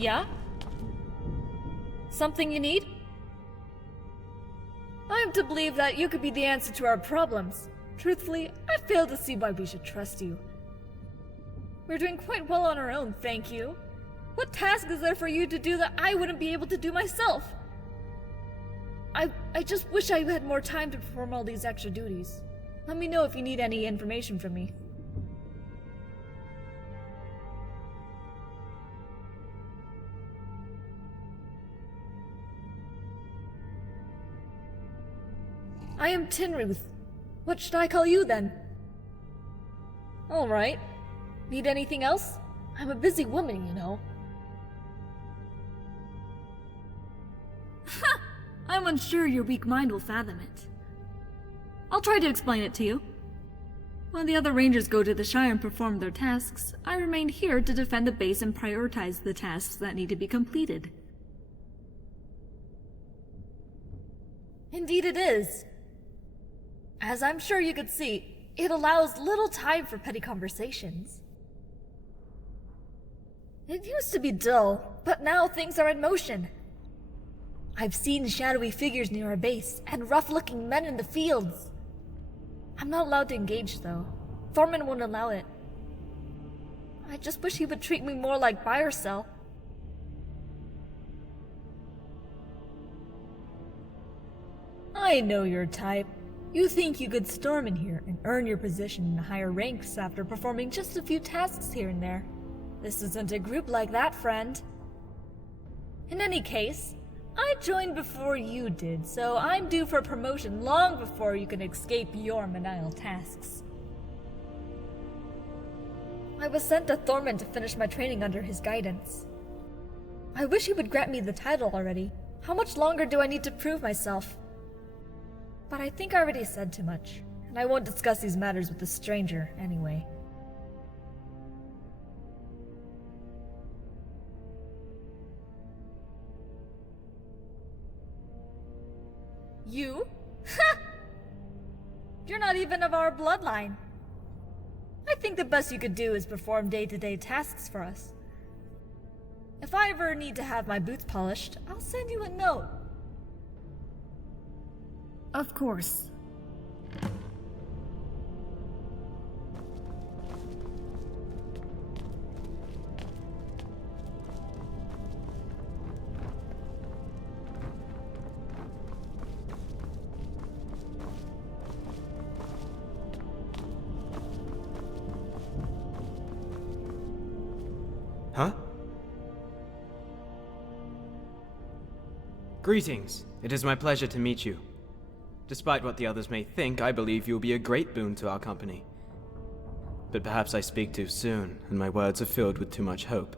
Yeah? Something you need? I am to believe that you could be the answer to our problems. Truthfully, I fail to see why we should trust you. We're doing quite well on our own, thank you. What task is there for you to do that I wouldn't be able to do myself? I just wish I had more time to perform all these extra duties. Let me know if you need any information from me. I am Tinruth. What should I call you then? Alright. Need anything else? I'm a busy woman, you know. Ha! I'm unsure your weak mind will fathom it. I'll try to explain it to you. While the other rangers go to the Shire and perform their tasks, I remain here to defend the base and prioritize the tasks that need to be completed. Indeed it is. As I'm sure you could see, it allows little time for petty conversations. It used to be dull, but now things are in motion. I've seen shadowy figures near our base, and rough-looking men in the fields. I'm not allowed to engage, though. Thorman won't allow it. I just wish he would treat me more like Byrcell. I know your type. You think you could storm in here and earn your position in the higher ranks after performing just a few tasks here and there. This isn't a group like that, friend. In any case, I joined before you did, so I'm due for a promotion long before you can escape your menial tasks. I was sent to Thorman to finish my training under his guidance. I wish he would grant me the title already. How much longer do I need to prove myself? But I think I already said too much, and I won't discuss these matters with a stranger anyway. You? Ha! You're not even of our bloodline. I think the best you could do is perform day-to-day tasks for us. If I ever need to have my boots polished, I'll send you a note. Of course. Huh? Greetings. It is my pleasure to meet you. Despite what the others may think, I believe you'll be a great boon to our company. But perhaps I speak too soon, and my words are filled with too much hope.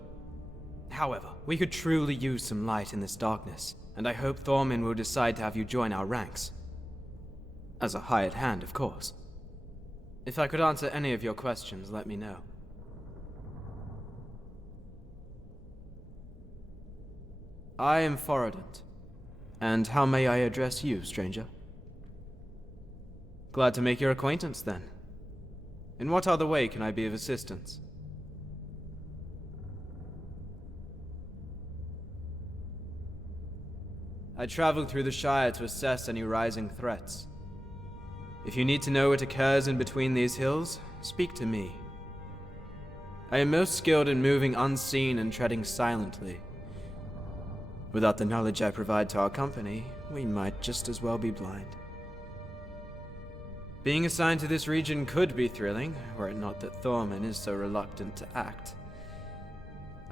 However, we could truly use some light in this darkness, and I hope Thorman will decide to have you join our ranks. As a hired hand, of course. If I could answer any of your questions, let me know. I am Forodent. And how may I address you, stranger? Glad to make your acquaintance, then. In what other way can I be of assistance? I traveled through the Shire to assess any rising threats. If you need to know what occurs in between these hills, speak to me. I am most skilled in moving unseen and treading silently. Without the knowledge I provide to our company, we might just as well be blind. Being assigned to this region could be thrilling, were it not that Thorman is so reluctant to act.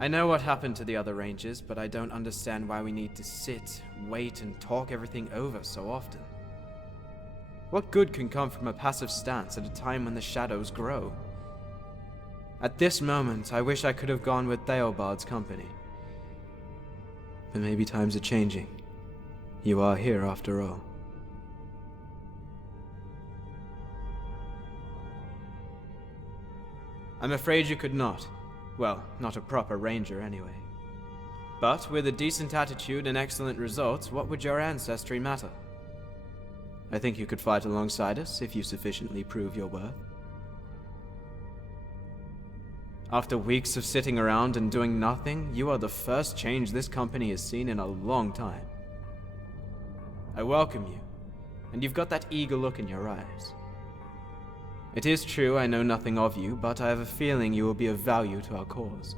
I know what happened to the other rangers, but I don't understand why we need to sit, wait, and talk everything over so often. What good can come from a passive stance at a time when the shadows grow? At this moment, I wish I could have gone with Theobald's company. But maybe times are changing. You are here after all. I'm afraid you could not. Well, not a proper ranger anyway. But with a decent attitude and excellent results, what would your ancestry matter? I think you could fight alongside us if you sufficiently prove your worth. After weeks of sitting around and doing nothing, you are the first change this company has seen in a long time. I welcome you, and you've got that eager look in your eyes. It is true I know nothing of you, but I have a feeling you will be of value to our cause.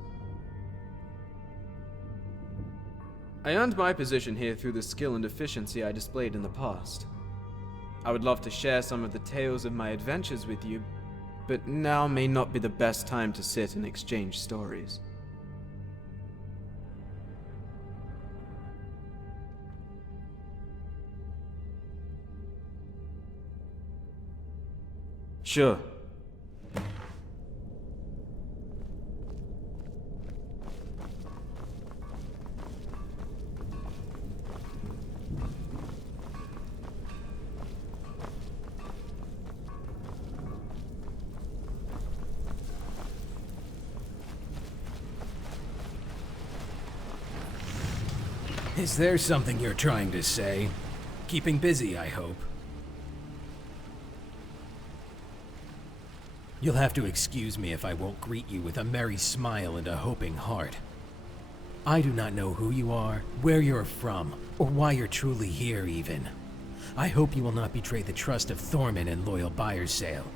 I earned my position here through the skill and efficiency I displayed in the past. I would love to share some of the tales of my adventures with you, but now may not be the best time to sit and exchange stories. Sure. Is there something you're trying to say? Keeping busy, I hope. You'll have to excuse me if I won't greet you with a merry smile and a hoping heart. I do not know who you are, where you're from, or why you're truly here even. I hope you will not betray the trust of Thorman and loyal Byersale.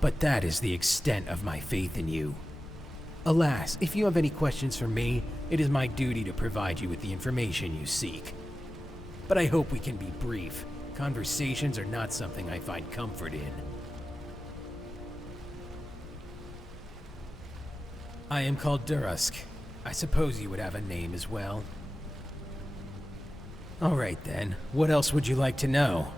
But that is the extent of my faith in you. Alas, if you have any questions for me, it is my duty to provide you with the information you seek. But I hope we can be brief. Conversations are not something I find comfort in. I am called Durusk. I suppose you would have a name as well. Alright then, what else would you like to know?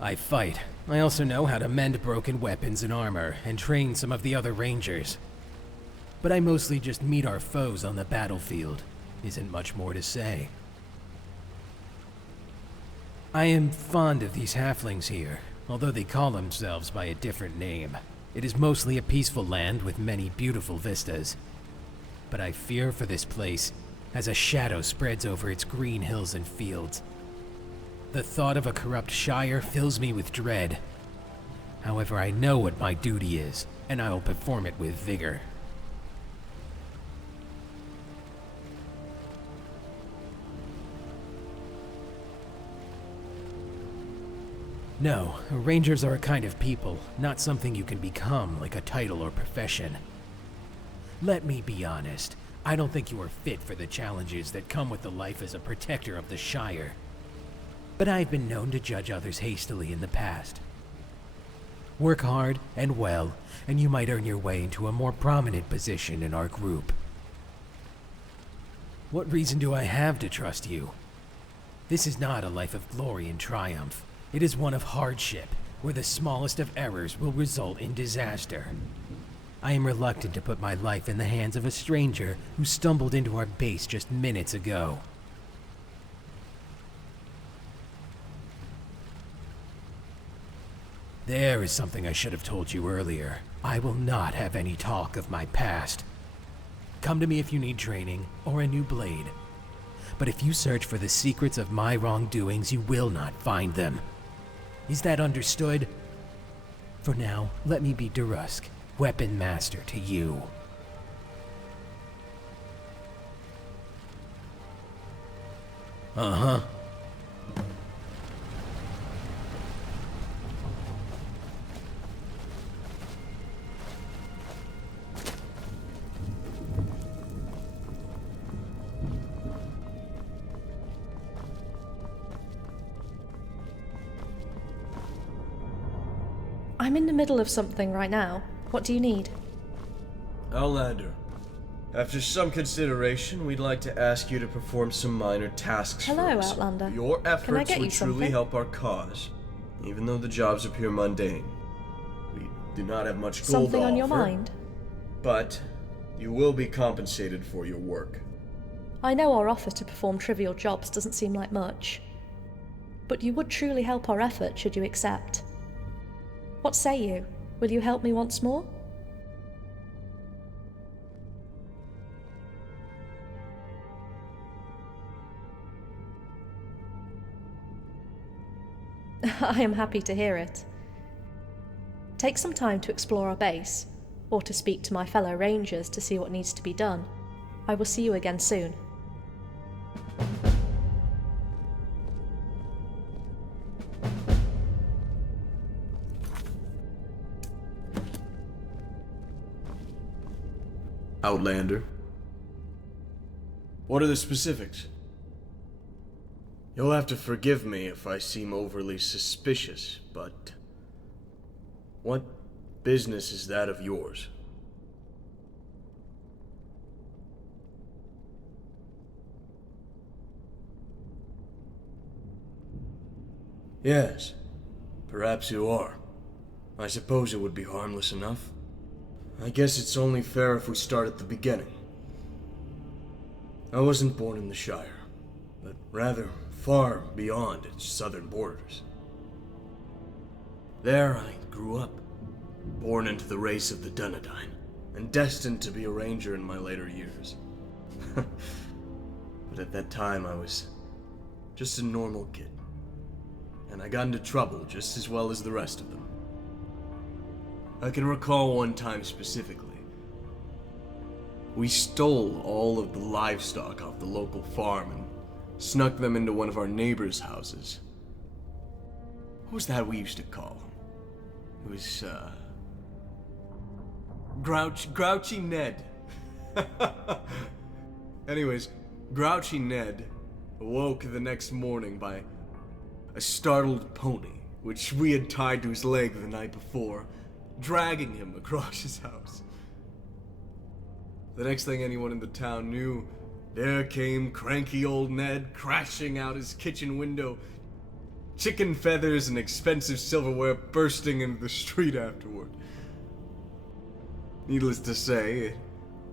I fight. I also know how to mend broken weapons and armor, and train some of the other rangers. But I mostly just meet our foes on the battlefield. Isn't much more to say. I am fond of these halflings here, although they call themselves by a different name. It is mostly a peaceful land with many beautiful vistas. But I fear for this place, as a shadow spreads over its green hills and fields. The thought of a corrupt Shire fills me with dread. However, I know what my duty is, and I will perform it with vigor. No, rangers are a kind of people, not something you can become like a title or profession. Let me be honest, I don't think you are fit for the challenges that come with the life as a protector of the Shire. But I've been known to judge others hastily in the past. Work hard and well, and you might earn your way into a more prominent position in our group. What reason do I have to trust you? This is not a life of glory and triumph. It is one of hardship, where the smallest of errors will result in disaster. I am reluctant to put my life in the hands of a stranger who stumbled into our base just minutes ago. There is something I should have told you earlier. I will not have any talk of my past. Come to me if you need training or a new blade. But if you search for the secrets of my wrongdoings, you will not find them. Is that understood? For now, let me be Durusk, Weapon Master to you. Uh-huh. I'm in the middle of something right now. What do you need? Outlander, after some consideration, we'd like to ask you to perform some minor tasks Hello, for us. Outlander. Your Can I efforts get would you truly something? help our cause, even though the jobs appear mundane. We do not have much gold Something to on your offer, mind? but you will be compensated for your work. I know our offer to perform trivial jobs doesn't seem like much, but you would truly help our effort should you accept. What say you? Will you help me once more? I am happy to hear it. take some time to explore our base, or to speak to my fellow rangers to see what needs to be done. I will see you again soon. Outlander. What are the specifics? You'll have to forgive me if I seem overly suspicious, but what business is that of yours? Yes, perhaps you are. I suppose it would be harmless enough. I guess it's only fair if we start at the beginning. I wasn't born in the Shire, but rather far beyond its southern borders. There I grew up, born into the race of the Dunedain, and destined to be a ranger in my later years. But at that time I was just a normal kid, and I got into trouble just as well as the rest of them. I can recall one time specifically. We stole all of the livestock off the local farm and snuck them into one of our neighbors' houses. What was that we used to call him? It was, Grouchy Ned. Anyways, Grouchy Ned awoke the next morning by a startled pony, which we had tied to his leg the night before, dragging him across his house. The next thing anyone in the town knew, there came cranky old Ned crashing out his kitchen window, chicken feathers and expensive silverware bursting into the street afterward. Needless to say, it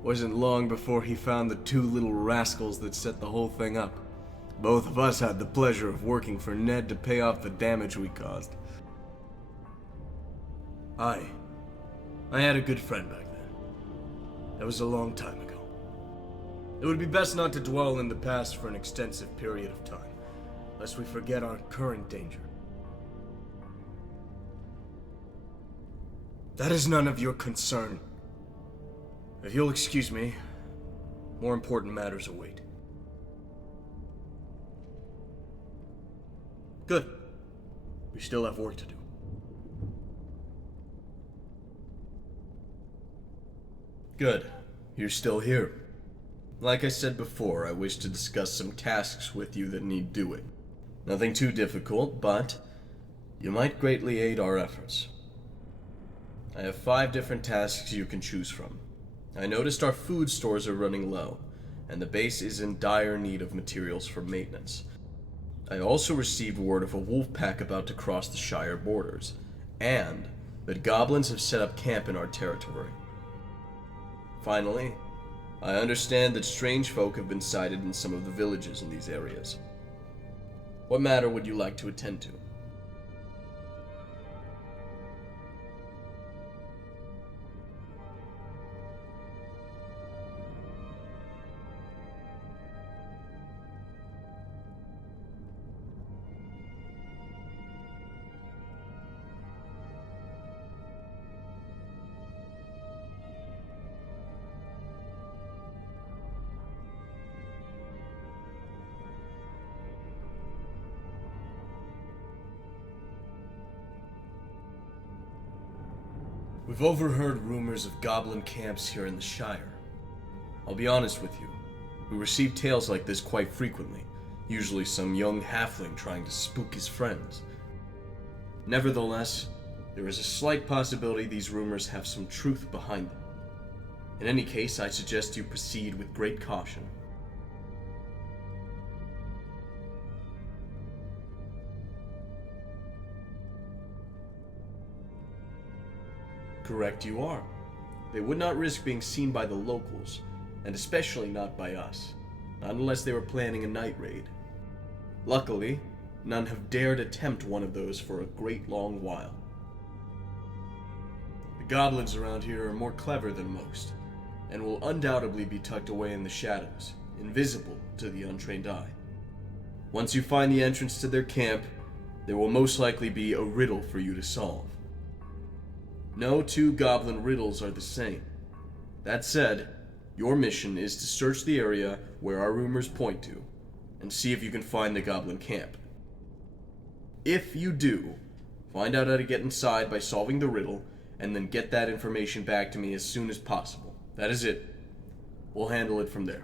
wasn't long before he found the two little rascals that set the whole thing up. Both of us had the pleasure of working for Ned to pay off the damage we caused. I had a good friend back then. That was a long time ago. It would be best not to dwell in the past for an extensive period of time, lest we forget our current danger. That is none of your concern. If you'll excuse me, more important matters await. Good. We still have work to do. Good. You're still here. Like I said before, I wish to discuss some tasks with you that need doing. Nothing too difficult, but you might greatly aid our efforts. I have 5 different tasks you can choose from. I noticed our food stores are running low, and the base is in dire need of materials for maintenance. I also received word of a wolf pack about to cross the Shire borders, and that goblins have set up camp in our territory. Finally, I understand that strange folk have been sighted in some of the villages in these areas. What matter would you like to attend to? We've overheard rumors of goblin camps here in the Shire. I'll be honest with you, we receive tales like this quite frequently, usually some young halfling trying to spook his friends. Nevertheless, there is a slight possibility these rumors have some truth behind them. In any case, I suggest you proceed with great caution. Correct you are. They would not risk being seen by the locals, and especially not by us, not unless they were planning a night raid. Luckily, none have dared attempt one of those for a great long while. The goblins around here are more clever than most, and will undoubtedly be tucked away in the shadows, invisible to the untrained eye. Once you find the entrance to their camp, there will most likely be a riddle for you to solve. No two goblin riddles are the same. That said, your mission is to search the area where our rumors point to, and see if you can find the goblin camp. If you do, find out how to get inside by solving the riddle, and then get that information back to me as soon as possible. That is it. We'll handle it from there.